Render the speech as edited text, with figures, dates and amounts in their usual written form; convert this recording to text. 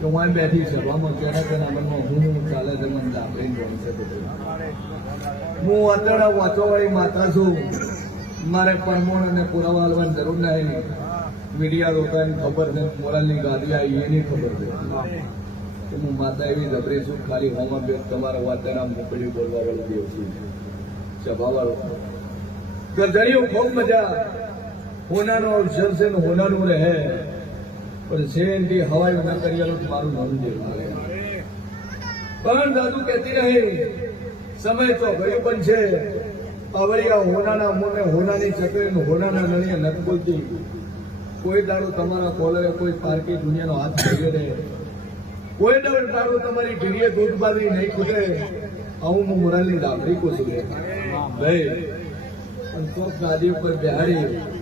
કે હું બેઠી સભામાં કેના કેના મનમાં હું ચાલે છે મને સાંભળીને જોઈ શકે હું અત્યારે વાંચોવાળી માતા છું મારે પરમોણ અને પુરાવા હાલવાની જરૂર નહીં મીડિયા લોકોની ખબર છે મોરાલની ગાદી આવી એની ખબર છે હું માતા એવી જબરી છું ખાલી હોમાં બે તમારા વાતના મોકલી બોલવા વાળું દેવ છું સભા વાળો ગરજણીઓ ખૂબ મજા હોનાનો અવસર છે ને હોનાનું રહે પણ શેનથી હવાઈ ન કરેલું મારું નામ દેવું પણ દાદુ કહેતી રહે સમય તો ગયો પણ છે પાવળિયા હોનાના મોને હોનાની ચકરી હોનાના નળીએ નથી બોલતી કોઈ દાડો તમારા કોલરે કોઈ પારકી દુનિયાનો હાથ ભર્યો રહે કોઈ દાડો તમારી ઢીરીએ દૂધબાજી નહીં ખૂટે આવું હું મોરાલની લાકડી કોશું ભાઈ પણ ચોક ગાદી ઉપર બેહાડી